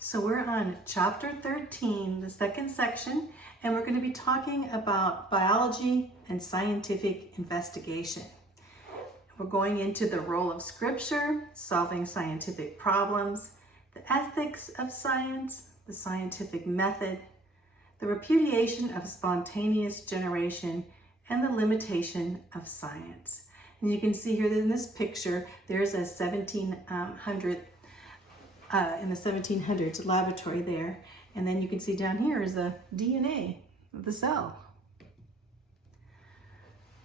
So we're on chapter 13, the second section, and we're going to be talking about biology and scientific investigation. We're going into the role of scripture, solving scientific problems, the ethics of science, the scientific method, the repudiation of spontaneous generation, and the limitation of science. And you can see here that in this picture, there's a 1700 in the 1700s laboratory there. And then you can see down here is the DNA of the cell.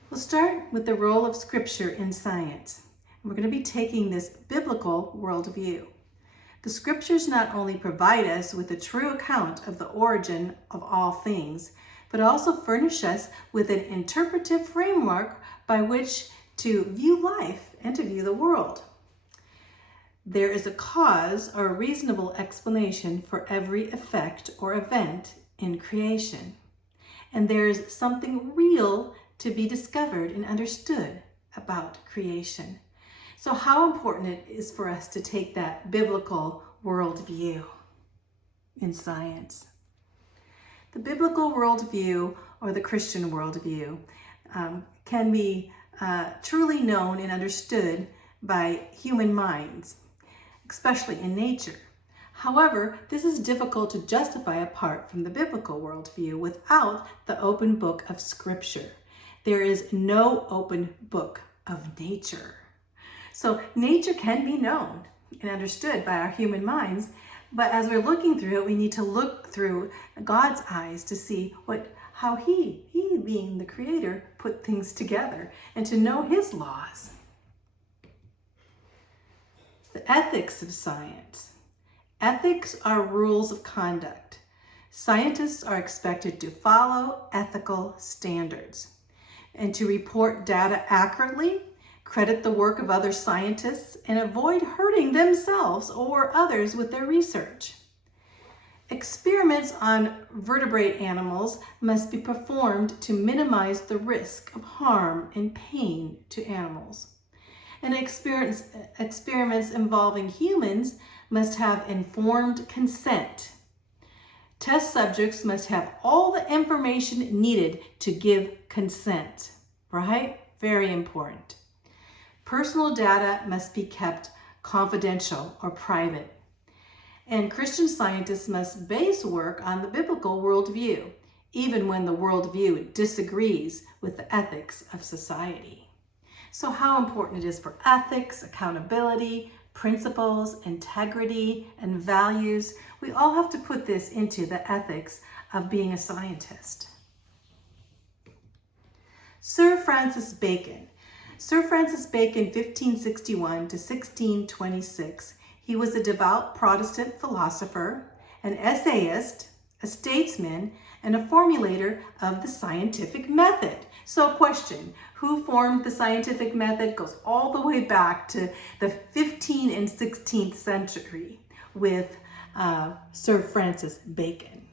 We'll start with the role of scripture in science. And we're going to be taking this biblical worldview. The scriptures not only provide us with a true account of the origin of all things, but also furnish us with an interpretive framework by which to view life and to view the world. There is a cause or a reasonable explanation for every effect or event in creation. And there is something real to be discovered and understood about creation. So how important it is for us to take that biblical worldview in science. The biblical worldview or the Christian worldview can be truly known and understood by human minds, especially in nature. However, this is difficult to justify apart from the biblical worldview without the open book of Scripture. There is no open book of nature. So nature can be known and understood by our human minds, but as we're looking through it, we need to look through God's eyes to see how He being the Creator, put things together and to know His laws. The ethics of science. Ethics are rules of conduct. Scientists are expected to follow ethical standards and to report data accurately, credit the work of other scientists, and avoid hurting themselves or others with their research. Experiments on vertebrate animals must be performed to minimize the risk of harm and pain to animals. And experiments involving humans must have informed consent. Test subjects must have all the information needed to give consent, right? Very important. Personal data must be kept confidential or private. And Christian scientists must base work on the biblical worldview, even when the worldview disagrees with the ethics of society. So how important it is for ethics, accountability, principles, integrity, and values. We all have to put this into the ethics of being a scientist. Sir Francis Bacon. Sir Francis Bacon, 1561 to 1626. He was a devout Protestant philosopher, an essayist, a statesman, and a formulator of the scientific method. So question, who formed the scientific method goes all the way back to the 15th and 16th century with Sir Francis Bacon.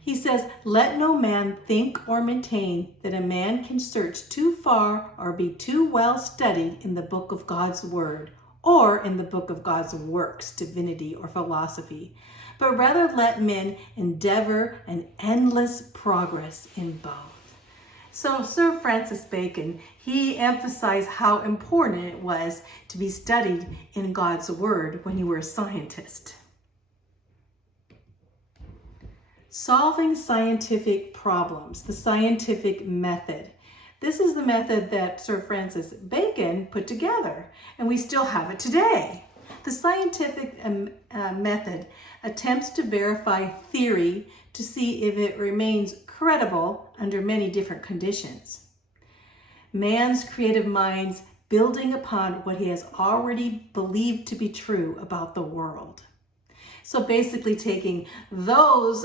He says, "Let no man think or maintain that a man can search too far or be too well studied in the book of God's word or in the book of God's works, divinity, or philosophy, but rather let men endeavor an endless progress in both." So Sir Francis Bacon, he emphasized how important it was to be studied in God's word when you were a scientist. Solving scientific problems, the scientific method. This is the method that Sir Francis Bacon put together, and we still have it today. The scientific method attempts to verify theory to see if it remains credible under many different conditions. Man's creative minds building upon what he has already believed to be true about the world. So basically taking those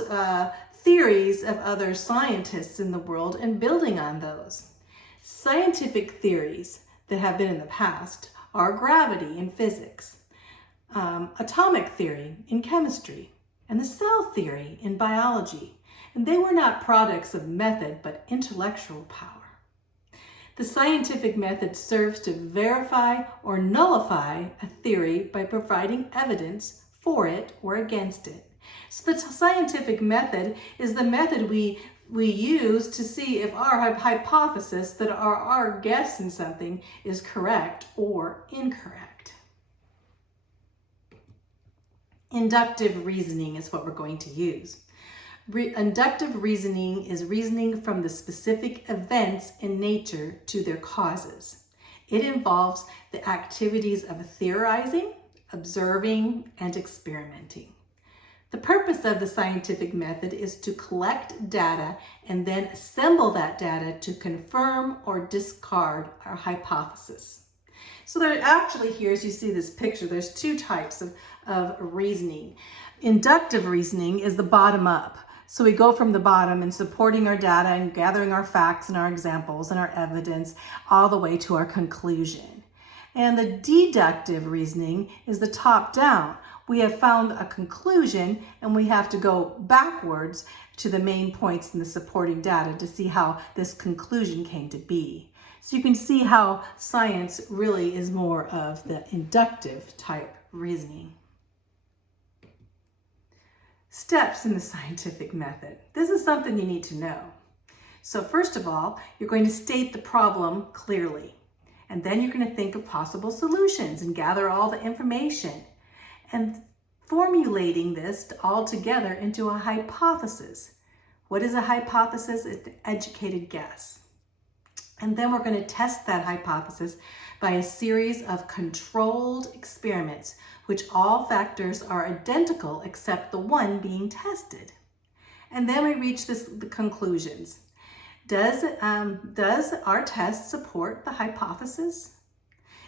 theories of other scientists in the world and building on those. Scientific theories that have been in the past are gravity in physics, atomic theory in chemistry, and the cell theory in biology. And they were not products of method, but intellectual power. The scientific method serves to verify or nullify a theory by providing evidence for it or against it. So the scientific method is the method we use to see if our hypothesis, that our guess in something, is correct or incorrect. Inductive reasoning is what we're going to use. Inductive reasoning is reasoning from the specific events in nature to their causes. It involves the activities of theorizing, observing, and experimenting. The purpose of the scientific method is to collect data and then assemble that data to confirm or discard our hypothesis. So there actually, here as you see this picture, there's two types of reasoning. Inductive reasoning is the bottom up. So we go from the bottom and supporting our data and gathering our facts and our examples and our evidence all the way to our conclusion. And the deductive reasoning is the top down. We have found a conclusion and we have to go backwards to the main points in the supporting data to see how this conclusion came to be. So you can see how science really is more of the inductive type reasoning. Steps in the scientific method. This is something you need to know. So first of all, you're going to state the problem clearly. And then you're going to think of possible solutions and gather all the information. And formulating this all together into a hypothesis. What is a hypothesis? It's an educated guess. And then we're going to test that hypothesis by a series of controlled experiments, which all factors are identical except the one being tested. And then we reach the conclusions. Does our test support the hypothesis?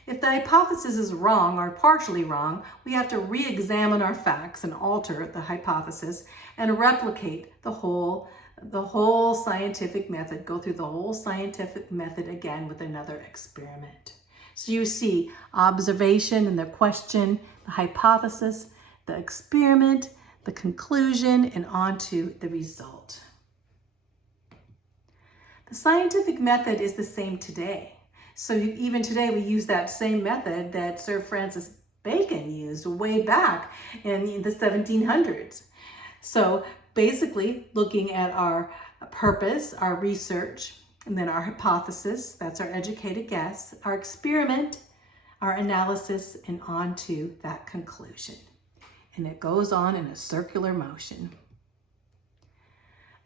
If the hypothesis is wrong or partially wrong, we have to re-examine our facts and alter the hypothesis and replicate the whole scientific method, go through the whole scientific method again with another experiment. So you see observation and the question, the hypothesis, the experiment, the conclusion, and on to the result. The scientific method is the same today. So even today we use that same method that Sir Francis Bacon used way back in the 1700s. So basically looking at our purpose, our research, and then our hypothesis, that's our educated guess, our experiment, our analysis, and on to that conclusion. And it goes on in a circular motion.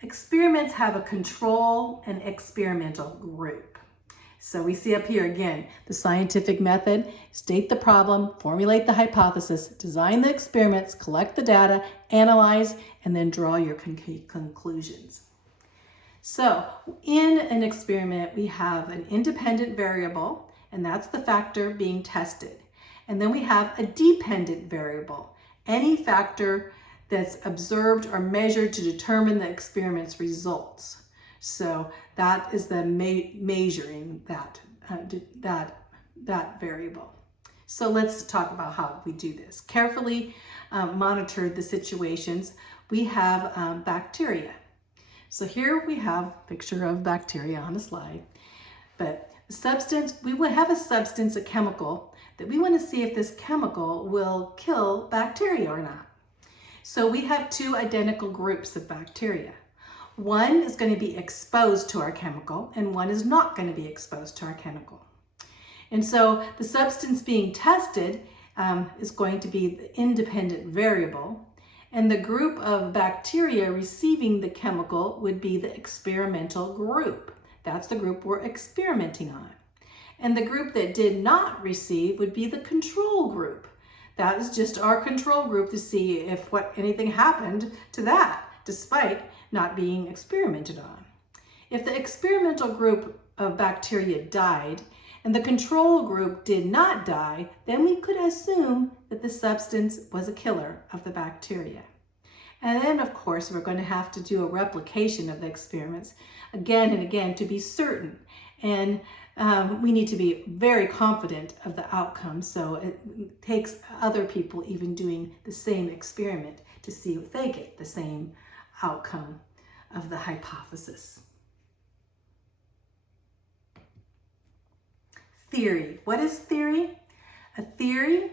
Experiments have a control and experimental group. So we see up here again, the scientific method, state the problem, formulate the hypothesis, design the experiments, collect the data, analyze, and then draw your conclusions. So in an experiment, we have an independent variable, and that's the factor being tested. And then we have a dependent variable, any factor that's observed or measured to determine the experiment's results. So that is the measuring that variable. So let's talk about how we do this. Carefully monitor the situations. We have bacteria. So here we have a picture of bacteria on a slide. But substance, we would have a substance, a chemical, that we want to see if this chemical will kill bacteria or not. So we have two identical groups of bacteria. One is going to be exposed to our chemical and one is not going to be exposed to our chemical. And so the substance being tested is going to be the independent variable, and the group of bacteria receiving the chemical would be the experimental group. That's the group we're experimenting on. And the group that did not receive would be the control group. That is just our control group to see if anything happened to that, despite not being experimented on. If the experimental group of bacteria died and the control group did not die, then we could assume that the substance was a killer of the bacteria. And then, of course, we're going to have to do a replication of the experiments again and again to be certain. And we need to be very confident of the outcome. So it takes other people even doing the same experiment to see if they get the same outcome of the hypothesis. Theory. What is theory? A theory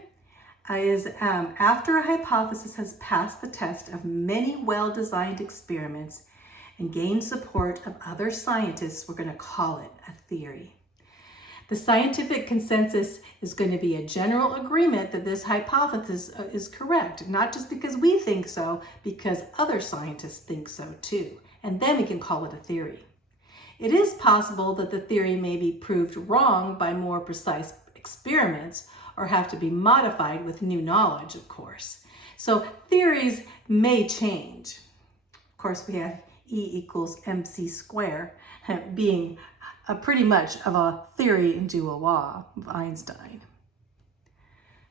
is after a hypothesis has passed the test of many well-designed experiments and gained support of other scientists, we're going to call it a theory. The scientific consensus is going to be a general agreement that this hypothesis is correct, not just because we think so, because other scientists think so too. And then we can call it a theory. It is possible that the theory may be proved wrong by more precise experiments or have to be modified with new knowledge, of course. So theories may change. Of course, we have E equals mc squared being pretty much of a theory into a law of Einstein.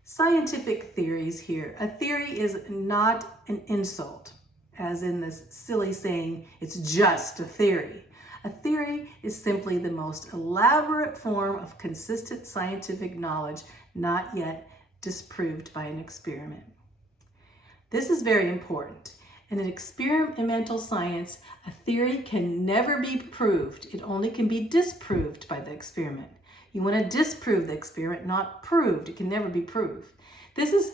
Scientific theories here. A theory is not an insult, as in this silly saying, it's just a theory. A theory is simply the most elaborate form of consistent scientific knowledge not yet disproved by an experiment. This is very important. In an experimental science, a theory can never be proved. It only can be disproved by the experiment. You want to disprove the experiment, not proved. It can never be proved. This is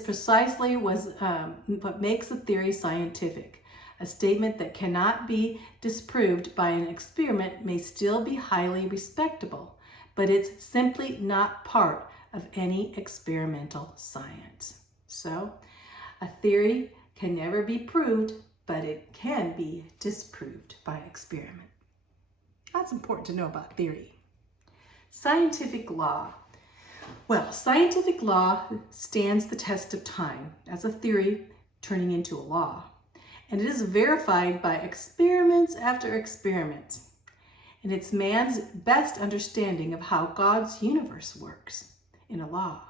precisely what makes a theory scientific. A statement that cannot be disproved by an experiment may still be highly respectable, but it's simply not part of any experimental science. So, a theory can never be proved, but it can be disproved by experiment. That's important to know about theory. Scientific law. Well, scientific law stands the test of time as a theory turning into a law. And it is verified by experiments after experiments. And it's man's best understanding of how God's universe works in a law.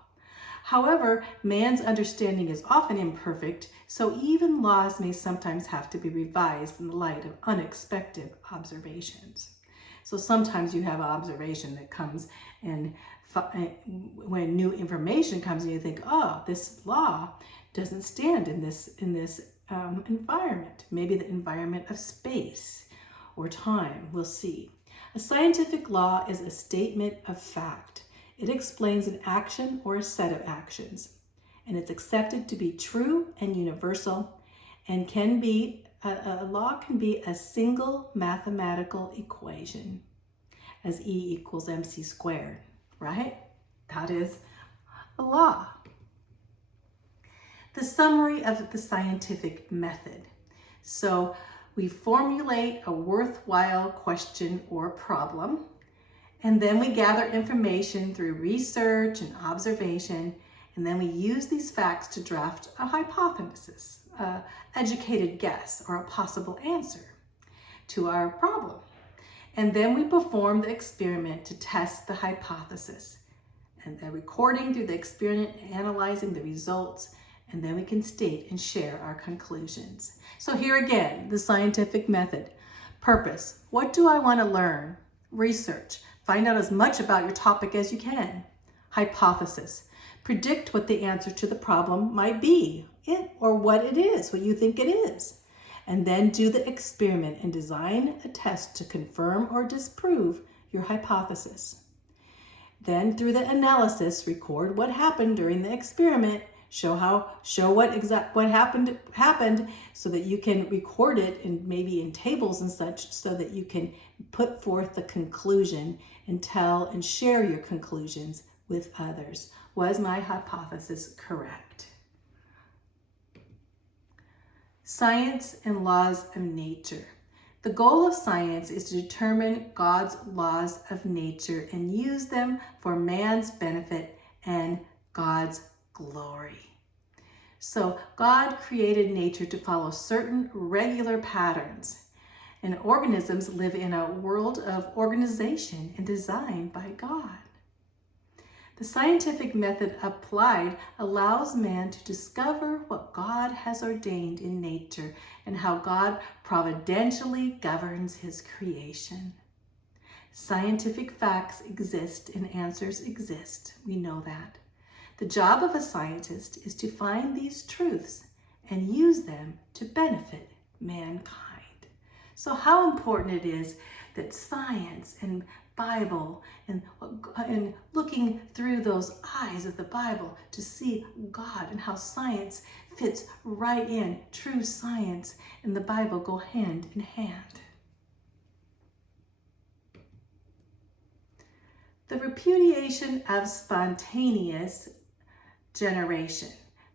However, man's understanding is often imperfect, so even laws may sometimes have to be revised in the light of unexpected observations. So sometimes you have an observation that comes and when new information comes and you think, oh, this law doesn't stand in this environment, maybe the environment of space or time, we'll see. A scientific law is a statement of fact. It explains an action or a set of actions, and it's accepted to be true and universal, and a law can be a single mathematical equation, as E equals mc squared, right? That is a law. The summary of the scientific method. So we formulate a worthwhile question or problem, and then we gather information through research and observation, and then we use these facts to draft a hypothesis, an educated guess, or a possible answer to our problem. And then we perform the experiment to test the hypothesis, and then recording through the experiment, analyzing the results, and then we can state and share our conclusions. So here again, the scientific method. Purpose. What do I want to learn? Research. Find out as much about your topic as you can. Hypothesis. Predict what the answer to the problem might be, or what it is, what you think it is. And then do the experiment and design a test to confirm or disprove your hypothesis. Then through the analysis, record what happened during the experiment. Show what happened so that you can record it and maybe in tables and such, so that you can put forth the conclusion and tell and share your conclusions with others. Was my hypothesis correct? Science and laws of nature. The goal of science is to determine God's laws of nature and use them for man's benefit and God's glory. So God created nature to follow certain regular patterns, and organisms live in a world of organization and design by God. The scientific method applied allows man to discover what God has ordained in nature and how God providentially governs his creation. Scientific facts exist and answers exist. We know that. The job of a scientist is to find these truths and use them to benefit mankind. So how important it is that science and Bible and looking through those eyes of the Bible to see God and how science fits right in. True science and the Bible go hand in hand. The Repudiation of Spontaneous Generation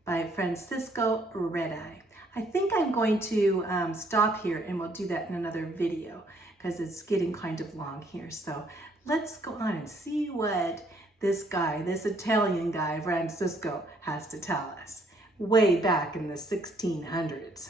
by Francisco Redeye. I think I'm going to stop here and we'll do that in another video because it's getting kind of long here. So let's go on and see what this guy, this Italian guy, Francisco, has to tell us way back in the 1600s.